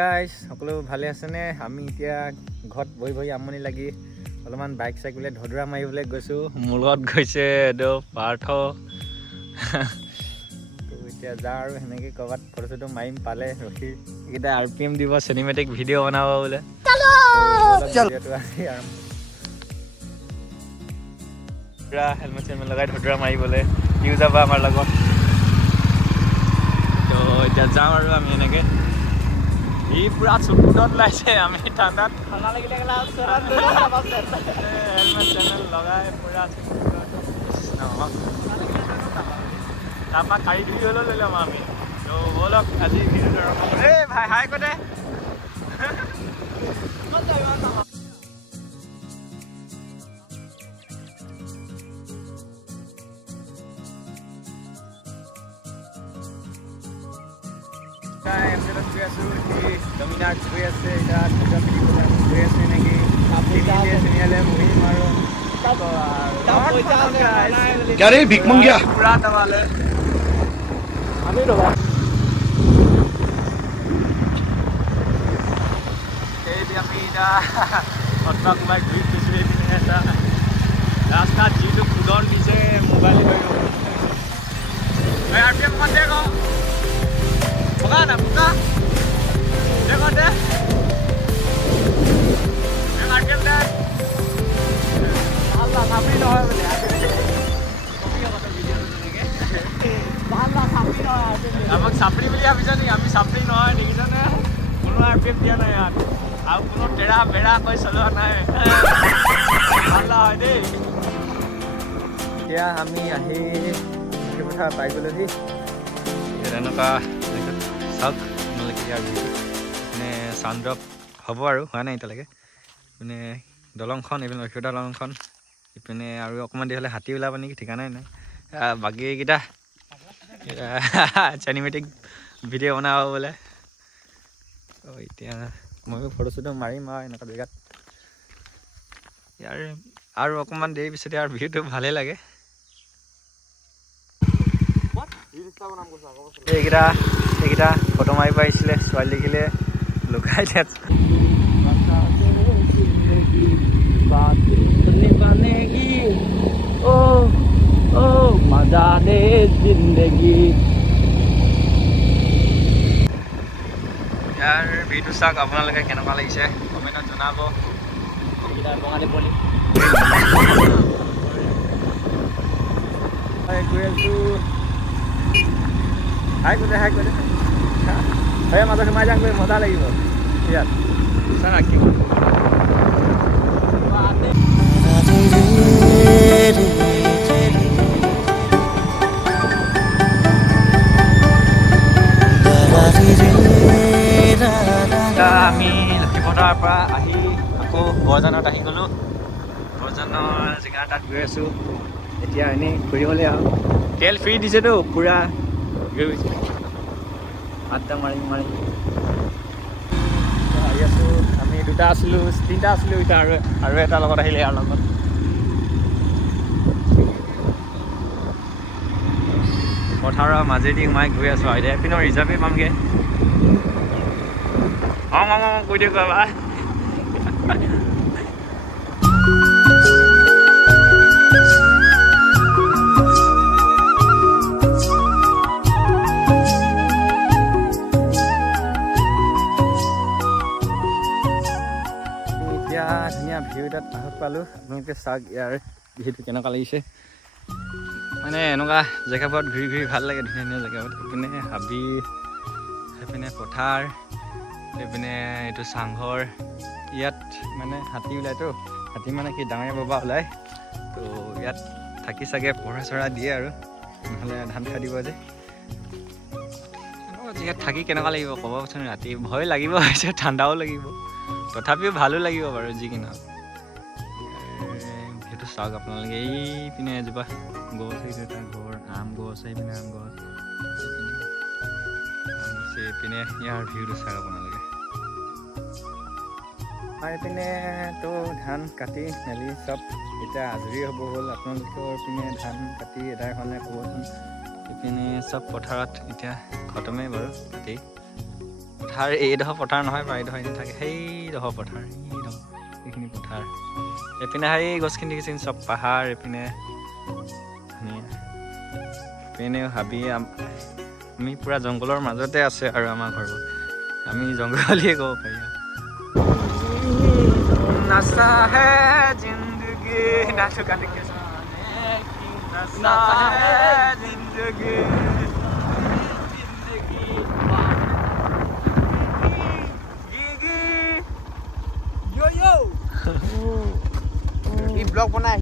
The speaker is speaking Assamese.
গাইস সকলো ভালে আছেনে? আমি এতিয়া ঘৰত বহি বহি আমনি লাগি অলপমান বাইক চাইক বোলে ধদৰা মাৰিবলৈ গৈছোঁ। মোৰ লগত গৈছে এইটো পাৰ্থ। তো এতিয়া যাওঁ আৰু সেনেকৈ ক'ৰবাত ফটো চটো মাৰিম পালে ৰখি এইকেইটা RPM দিব, চিনেমেটিক ভিডিঅ' বনাব বোলে। ভিডিঅ'টো আজি আৰম্ভ পুৰা হেলমেট চেলমেট লগাই ধদৰা মাৰিবলৈ ইউ যাবা আমাৰ লগত। তো এতিয়া যাওঁ আৰু আমি এনেকৈ ই পুৰা চুটুটত লাইছে। আমি ঠাণ্ডাত লাগিলে হেলমেট চেলমেট লগাই পুৰা তাৰপৰা কাঢ়ি ধুই হ'লেও লৈ ল'ম আমি। তো ব'লক আজি ভিডিঅ'টো আৰম্ভ কৰোঁ। এই ভাই হাই কৈ দে। এমজেডত গৈ আছোঁ, ডমিনাৰ গৈ আছে, এতিয়া দুটা পিন্ধিবলৈ গৈ আছে নেকি চিনিয়ালে বহিম আৰু পুৰা দবালে আমি দবা এই আমি এতিয়া সত্ৰা কোবাই ঘূৰি ফুৰিছোঁ। এইপিনে এটা ৰাস্তাত যিটো ফুডন দিছে মোবাইল হৈ গ'ল। RPM অকণমান দে আকৌ বগা না বোকা দেখো দে RPM দে ভাল চাপৰি নহয় বোলে আমাক চাপৰি বুলি ভাবিছা নেকি? আমি চাপৰি নহয় দেখিছানে? কোনো RPM দিয়া নাই ইয়াত আৰু কোনো টেৰা বেৰা কৈ চলোৱা নাই। ভাল হয় দেই। এতিয়া আমি আহি কথা পাই গ'লোহি এনেকুৱা চাওক আপোনালোকে ইয়াৰ মানে চাউণ্ড ড্ৰপ হ'ব আৰু হোৱা নাই এতিয়ালৈকে। মানে দলংখন এইপিনে লক্ষ্মীদা দলংখন ইপিনে আৰু অকণমান দেৰি হ'লে হাতী ওলাব নেকি ঠিকানাই নাই। বাকীকেইটা চিনেমেটিক ভিডিঅ' বনাব বোলে। এতিয়া ময়ো ফটো চটো মাৰিম আৰু এনেকুৱা জেগাত। ইয়াৰ আৰু অকণমান দেৰি পিছতে আৰু ভিডিঅ'টো ভালেই লাগে। এইকেইটা ফটো মাৰিব আহিছিলে, ছোৱালী দেখিলে লুকাই দিয়াত ইয়াৰ ভিডিঅ'টো চাওক আপোনালোকে কেনেকুৱা লাগিছে কমেণ্টত জনাব। এইকেইটা বঙালী পোৱালি গৈ আছোঁ। হাই কৰি দে সেই মাজত সোমাই যাওঁগৈ, মজা লাগিব ইয়াত চানা কি আমি লক্ষ্মীপথাৰৰ পৰা আহি আকৌ বৰজানত আহি গ'লোঁ। বৰজানৰ জেগা তাত গৈ আছোঁ। এতিয়া এনেই ফুৰিবলৈ আহোঁ। তেল ফ্ৰী দিছেতো পুৰা আড্ডা মাৰি আহি আছোঁ। আমি তিনিটা আছিলোঁ এতিয়া আৰু এটা লগত আহিলে ইয়াৰ লগত। পথাৰৰ মাজেদি সোমাই গৈ আছোঁ আৰু এতিয়া এপিনৰ ৰিজাৰ্ভেই পামগৈ। কৈ দিয়ক বাবা। এতিয়া ধুনীয়া ভিউ এটাত আহত পালোঁ। আপোনালোকে চাওক ইয়াৰ ভিউটো কেনেকুৱা লাগিছে। মানে এনেকুৱা জেগাবোৰত ঘূৰি ঘূৰি ভাল লাগে, ধুনীয়া ধুনীয়া জেগাবোৰত। এইপিনে হাবি, সেইপিনে পথাৰ, এইপিনে এইটো চাংঘৰ। ইয়াত মানে হাতী ওলাইতো, হাতী মানে কি ডাঙৰ বাবা ওলায়। তো ইয়াত থাকি চাগে পহৰা চহৰা দিয়ে আৰু নহ'লে ধান খাই দিব যে। জেগাত থাকি কেনেকুৱা লাগিব ক'বচোন। ৰাতি ভয় লাগিব হৈছে, ঠাণ্ডাও লাগিব, তথাপিও ভালো লাগিব বাৰু যি কি নহওক। সেইটো চাওক আপোনালোকে। এইপিনে এজোপা গছ আছে, এটা ঘৰ, আম গছ, এইপিনে আম গছ, এইপিনে ইয়াৰ ভিউটো চাওক আপোনালোকে। এইপিনেতো ধান কাটি মেলি চব এতিয়া আজৰি হ'ব হ'ল। আপোনালোকৰ পিনে ধান কাটি এদাই হ'লে ক'বচোন। এইপিনে চব পথাৰত এতিয়া খতমেই বাৰু কাটি। পথাৰ এইডোখৰ পথাৰ নহয় বাৰু, এইডোখৰ এনেই থাকে সেইডোখৰ পথাৰ, এইখিনি পথাৰ। এইপিনে সেই গছখিনি দেখিছিল চব পাহাৰ, এইপিনে ধুনীয়া, এইপিনে হাবি। আমি পূৰা জংঘলৰ মাজতে আছে আৰু আমাৰ ঘৰবোৰ, আমি জংঘলীয়ে ক'ব পাৰি আৰু। नशा है जिंदगी नाचो गाने के सामने नशा है जिंदगी जिंदगी यो यो ये ब्लॉग बनाए